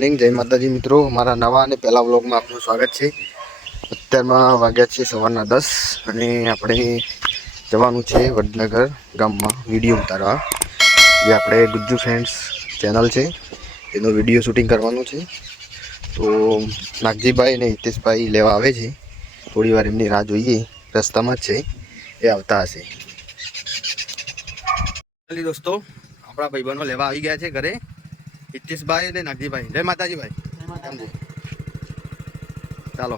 Morning, જય માતાજી મિત્રો. મારા નવા અને પહેલા વ્લોગમાં આપનું સ્વાગત છે. અત્યારમાં વાગ્યા છે સવારના 10 અને આપણે જવાનું છે વડનગર ગામમાં વિડીયો ઉતારવા. જે આપણે ગુજ્જુ ફ્રેન્ડ્સ ચેનલ છે એનો વિડીયો શૂટિંગ કરવાનું છે. તો નાગજીભાઈ અને હિતેશભાઈ લેવા આવે છે. થોડી વાર એમની રાહ જોઈએ, રસ્તામાં જ છે, એ આવતા હશે. દોસ્તો, આપણા ભાઈબંધો લેવા આવી ગયા છે ઘરે. હિતેશભાઈ અને નાગજીભાઈ. જય માતાજી ભાઈ. ચાલો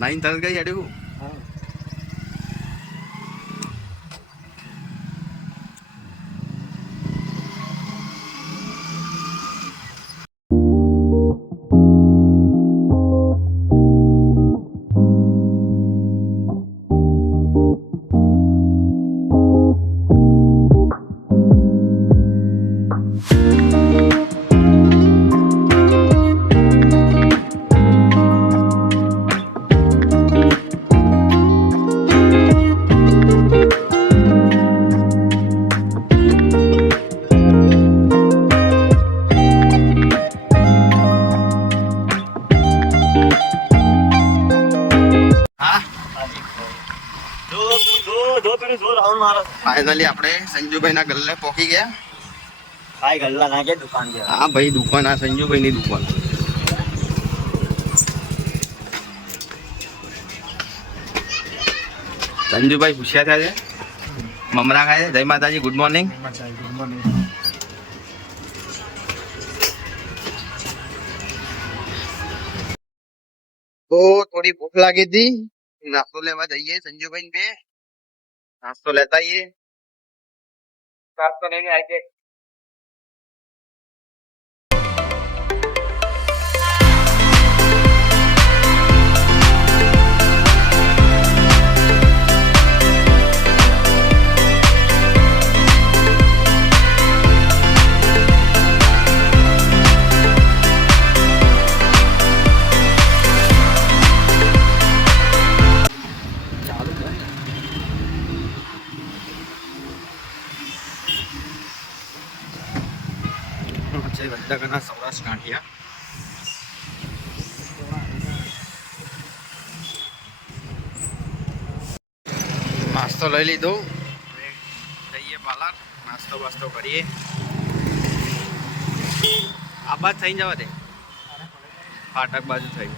નાઈન તરત ગઈ અડ્યું. ફાઇનલી આપણે સંજુભાઈ ના ગલ્લે પહોંચી ગયા. ભાઈ ગલ્લા ના કે દુકાન છે. હા ભાઈ, દુકાન આ સંજુભાઈ ની દુકાન. સંજુભાઈ પૂછ્યા થયા છે, મમરા ખાય છે. જય માતાજી, ગુડ મોર્નિંગ. તો થોડી ભૂખ લાગી હતી, નાસ્તો લેવા જઈએ. સંજુભાઈ બે નાસ્તો લેતા આવીએ. નાસ્તો લઈને આવી. વડનગરના સૌરાષ્ટ્ર ગાંઠિયા. નાસ્તો લઈ લીધો, જઈએ પાર્લર. નાસ્તો બાસ્તો કરીએ. આ બાદ થઈ જવા દે, ફાટક બાજુ થઈ.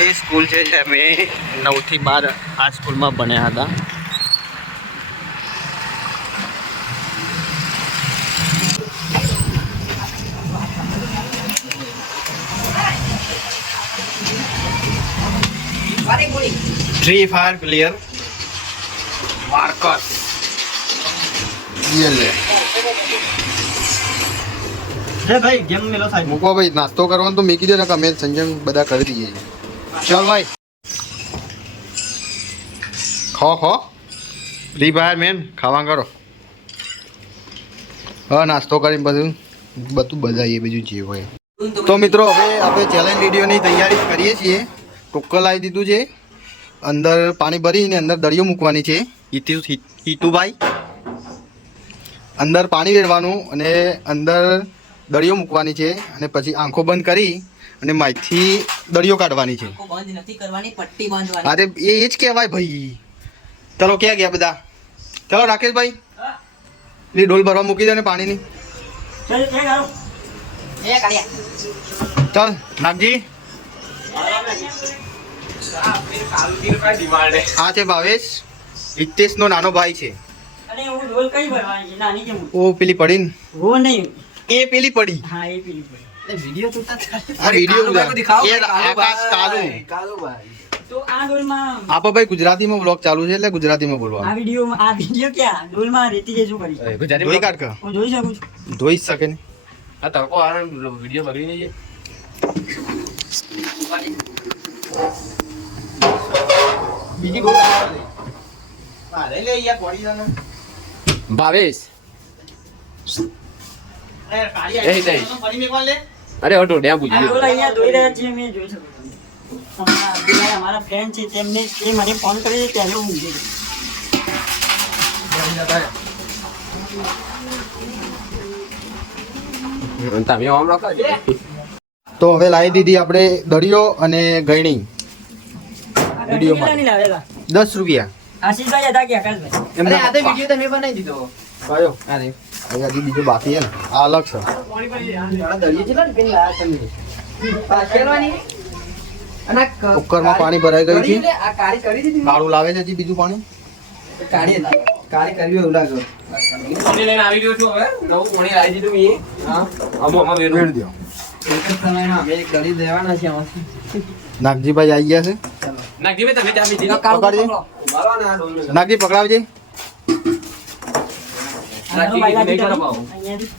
એ સ્કૂલ છે જે અમે 9 થી 12 આ સ્કૂલમાં ભણ્યા હતા. ફ્રી ફાયર પ્લેયર માર્કસ લે ભાઈ ગેમ મેલો સાહેબ મૂકો ભાઈ. નાસ્તો કરવાનો તો મેકી દે ને, અમે સંજય બધા કરી દઈએ. ચાલ ભાઈ, ખો ફ્રી ફાયર મેન ખાવા કરો. હા, નાસ્તો કરીને બધું બધાઈએ બીજું જે હોય. તો મિત્રો, હવે આપણે ચેલેન્જ વિડીયોની તૈયારી કરીએ છીએ. ટોકલ આવી દીધું છે. અંદર પાણી ભરીને અંદર દરિયો મૂકવાની છે. હિતુભાઈ, અંદર પાણી રેડવાનું અને અંદર દરિયો મૂકવાની છે. અને પછી આંખો બંધ કરી અને માહિતી દરિયો કાઢવાની છે. બંધ નથી કરવાની, પટ્ટી બાંધવાની. અરે એ જ કહેવાય ભાઈ. ચલો ક્યાં ગયા બધા? ચલો રાકેશભાઈ, પેલી ડોલ ભરવા મૂકી દે ને પાણીની. ચાલ એ ગારો એ કાઢ્યા ચાલ નાગજી. આ છે ભાવેશ, હિતેશ નો નાનો ભાઈ છે. અને હું ઢોલ કઈ ભરવાની છે નાની કેમ ઓ પેલી પડી ને, હો નહીં એ પેલી પડી. હા એ પેલી પડી. વિડિયો તો આ વિડીયો એ આકાશ કાલુ. તો આ ઢોલમાં આપો ભાઈ, ગુજરાતીમાં બ્લોગ ચાલુ છે એટલે ગુજરાતીમાં આ બોલવાનું. વિડીયો ક્યાં ઢોલમાં રેતી જે શું કરી ધોઈ કાઢ કે હું જોઈ શકું છું. ધોઈ જ શકે ને. આ તડકો આનો વિડિયો બગડી નહીં છે. બીજી ગોળ લઈ લે યાર, પડી જાને. ભાવેશ અરે કાળી એ નહીં. પડી મેકવા લે. અરે હટો ડેમ આ પૂછી ઢોલ અહીંયા ધોઈ રહ્યા છીએ મેં જોઈ શકું છું. હમણાં અબ્દુલ્લા અમારા ફ્રેન્ડ છે તેમને તે મને ફોન કરી ત્યારે હું ઊંઘી ગયો. તમે આમ રાખો. તો હવે લાવી દીધી આપણે દરિયો અને ગયણી વિડીયોમાં. કેટલાની લાવેલા? 10 રૂપિયા. આશીષભાઈ હતા કે આકાશભાઈ? એમના આ તો વિડિયો તમે બનાવી દીધો. કયો? અરે હજી બીજો બાકી છે ને, આ અલગ છે. દરિયો છે ને પેલી આ તમે પાછળવાની અને કુકરમાં પાણી ભરાઈ ગયું છે. આ કાળી કરી દીધી. કાળું લાવે છે હજી બીજું પાણી. કાળી કરવી એવું લાગે. પાણી લઈને આવી ગયો છું હવે. નવું પાણી લાવી દીધું મેં. હા આમાં વેણ દો. એક જ સમયમાં અમે એક દરી દેવાના છે આમાંથી. નાગજીભાઈ આવી ગયા છે. નાખી મે તમે ત્યાં બીજી પકડજે. મારવા ના ડોલ નાગજી પકડાવજે. નાખી કે નહીં કરો પાઉં. અહીંયાથી.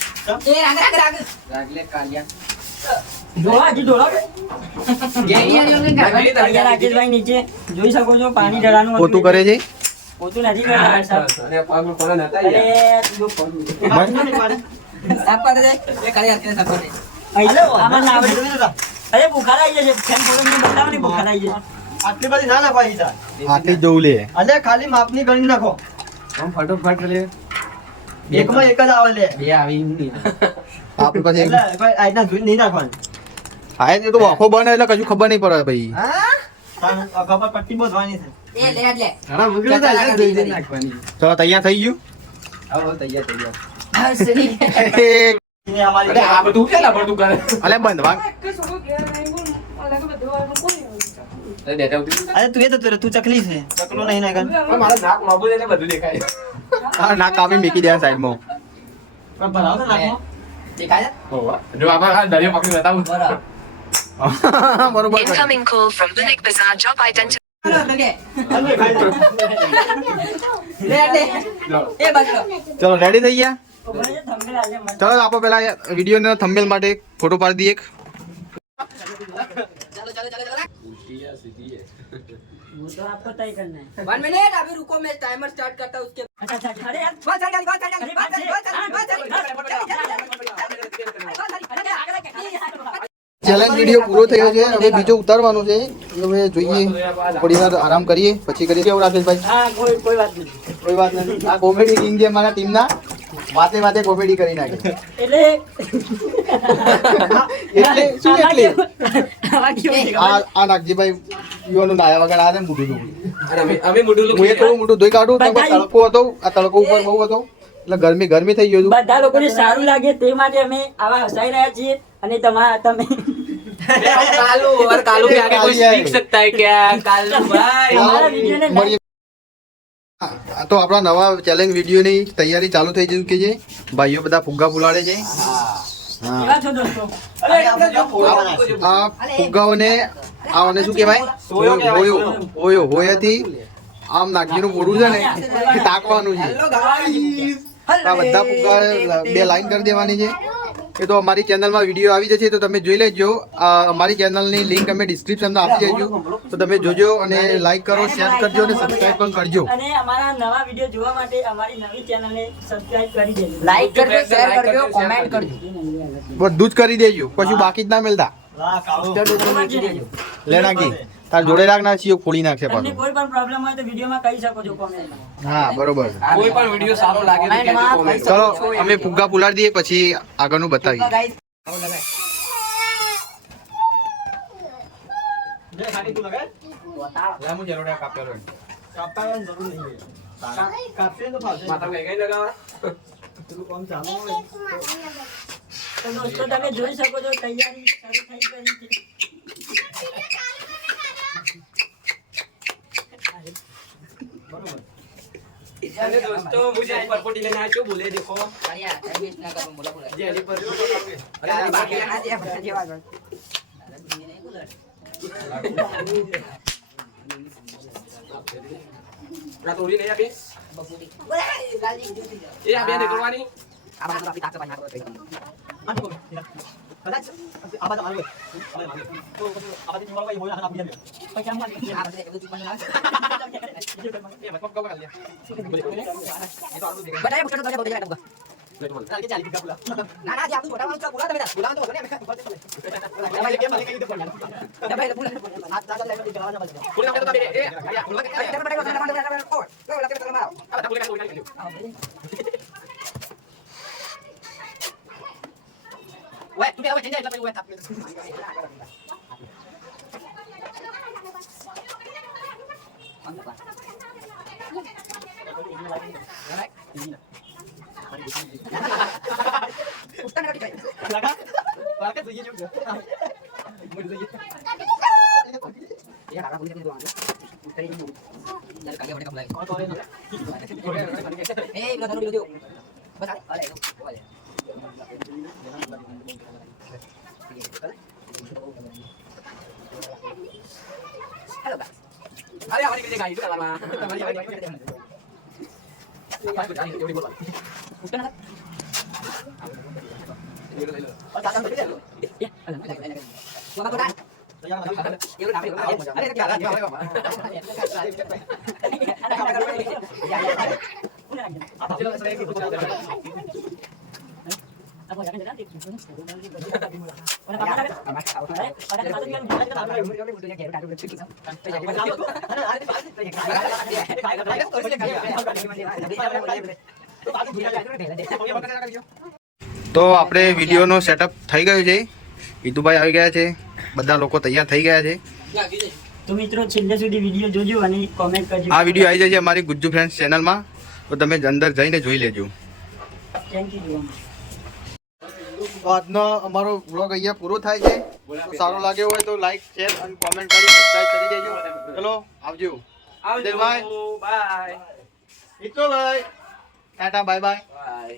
રાગલે કાલિયા ઢોળા, હજી ઢોળા. નાખી અહીંયા રાકેશભાઈ નીચે જોઈ શકો છો પાણી ઢળાનું હતું. પોતું કરે છે. પોતું નથી કરતા સાહેબ. અને પગ પર નતા અરે તું પગ. અહીં આમાં ના આવડે. અરે બુખાર આવી જશે. ફેન ફોડો મને બતાવો ને, બુખાર આવી જશે. આટલી બધી ના નાખવાની છે. આટલી જ જવું લે. અલે ખાલી માપની ગણી નાખો. આમ ફટોફટ લે એકમાં એક જ આવે લે. બે આવી નહીં આપણી પાસે એટલે કોઈ આઈના જોઈ નહીં નાખવાની. હા એ તો આખો બને એટલે કશું ખબર નહીં પડે ભાઈ. તાણ ખબર પટ્ટી બોધવાની છે. ઘણા મુકલે તો આ દઈ નાખવાની ચલો તૈયાર થઈ ગયું. આવો તૈયાર એને અમારી અરે આ બધું કેલા બધું કરે અલે બંધવા. અરે દેતા ઉઠી અરે તું એ તો તું ચકલી છે. ચકલો નહીં નાખન. મારા નાક માબુ એટલે બધું દેખાય આ ના કાપી મૂકી દે સાઈડમાં. પણ ભરાવો તો નાખો. હોવા જો આમાં આ દરિયો પકડી બતાવું બરોબર. Incoming call from Bunik Bazaar Job Identity. અલે ખાઈ લો. ચલો રેડી થઈ ગયા. મને થંબનેલ આજે મળે. ચલો આપો પેલા વિડીયો થંબનેલ માટે ફોટો પાડી દઈએ એક. वो तो आपको तय करना है. 1 मिनट अभी रुको मैं टाइमर स्टार्ट करता हूँ उसके अच्छा अच्छा अरे यार बहुत सारी बहुत सारी अरे बात ચેલેન્જ વિડીયો પૂરો થયો છે. હવે બીજો ઉતારવાનો છે. હવે જોઈએ, થોડી વાર આરામ કરીએ પછી કરીએ. કેવું રાકેશભાઈ? हाँ कोई बात नहीं. કોઈ વાત નથી. આ કોમેડી કિંગ છે અમારા ટીમના. વાતે વાતે કોમેડી કરી નાખે. એટલે એટલે શું એટલે આવા કેવું છે? આ નાગજીભાઈ યુવાનું નાયા વગર આ ને મોઢું ધોવું. અરે અમે મોઢું હું એ થોડું મોટું ધોઈ કાઢું. તો તડકો હતો, આ તડકો ઉપર બહુ હતો એટલે ગરમી થઈ ગયું હતું. બધા લોકોને સારું લાગે તે માટે અમે આવા હસાઈ રહ્યા છીએ અને તમે कालू और कालू के आगे कोई सीख सकता है क्या कालू भाई અમારા વિડીયોને મળીએ. હા, તો આપણા નવા ચેલેન્જ વિડીયોની તૈયારી ચાલુ થઈ ચૂકી છે. ભાઈઓ બધા ફુગ્ગા ફુલાડે છે. હા, કેવા છો દોસ્તો? આ ફુગ્ગાઓને આને શું કહેવાય? હોયો હોયાથી આમ નાગજીનું મોઢું છે ને એ તાકવાનું છે. આ બધા ફુગ્ગા બે લાઈન કરી દેવાની છે. એ તો અમારી ચેનલમાં વિડીયો આવી જશે તો તમે જોઈ લેજો. અમારી ચેનલની લિંક અમે ડિસ્ક્રિપ્શનમાં આપી દઈશું તો તમે જોજો અને લાઈક કરો, શેર કરજો અને સબસ્ક્રાઇબ પણ કરજો. અને અમારા નવા વિડીયો જોવા માટે અમારી નવી ચેનલને સબસ્ક્રાઇબ કરી દેજો. लाइक करके शेयर करके कमेंट करજો બધું જ કરી દેજો, પછી બાકી જ ના મળતા. વાહ કાળો. સમજી લેજો. લે નાખી તાર જોડે રાખ ના છીએ ફોડી નાખશે તમને પાછું. કોઈ પણ પ્રોબ્લેમ હોય તો વિડીયોમાં કહી શકો છો કોમેન્ટમાં. હા બરોબર. कोई पण वीडियो सारो लागे तो कहજો comment ચલો અમે ફુગ્ગા ફુલાડી દઈએ પછી આગળનું બતાવીએ. જે ખાલી તું લગાડ. લામુ જરોડા કાપ્યો કાપવાની જરૂર નહીં. કાપીએ તો ફાવશે. माता को कहीं लगावा તો દોસ્તો તમે જોઈ શકો છો તૈયારી શરૂ થઈ ગઈ છે અને દોસ્તો હું જે પરપોટી લઈને આવ્યો છું બોલે દેખો बढ़िया टाइम वेस्ट ना करो बोला बोला જે હજી પરપોટી अरे बाकी आ जा जेवा अरे રાતોડી નહીં આપી बबूडी बोला गाली એ આ બે નીકળવાની अब हम अपनी ताकत बढ़ा कर પછી આમ आप से एक दो चीज बना એ મત કબ કર લે बताया पुत्र तो बोल जाएगा ना ना जी आप तो बोला बोला तो मेरा बोला तो बोला मैं भाई गेम वाले के लिए बोला भाई बोला आप दादा ले के जवाब बोल પૂરી નાખે તો બે એ આયા બોલવા કે अरे बड़ा बोला बोला और बोला के बोला मारो આ બોલે કે બોલે કે ओए तू क्या वो चेंज है मतलब वो था उसका ना दिखाई लगा बाकी तो ये जो मुझे ये ये हमारा बोलने के लिए उतरी नहीं चल काले बड़े कम लगे और तो ए इधर दोनों वीडियो बस अरे वाले हेलो गाइस અરે અમારી કે ગાઈ કરવા તમારી ગાઈ એવડી બોલવા उसका ना और दादा तो ले लो ये वो बता ये लो डाबे अरे क्या અરે તો આપણે વિડીયોનો સેટઅપ થઈ ગયો છે. ઈદુભાઈ આવી ગયા છે, બધા લોકો તૈયાર થઈ ગયા છે. તો મિત્રો છેલ્લે સુધી વિડીયો જોજો અને કોમેન્ટ કરજો. આ વિડીયો આવી જશે અમારી ગુજ્જુ ફ્રેન્ડ્સ ચેનલમાં, તો તમે અંદર જઈને જોઈ લેજો. Thank you. તો આજનો અમારો વ્લોગ અહીંયા પૂરો થાય છે. તો સારો લાગ્યો હોય તો લાઈક, શેર અને કોમેન્ટ કરી સબસ્ક્રાઇબ કરી દેજો. ચલો આવજો. આવજો bye Idubhai tata bye bye. By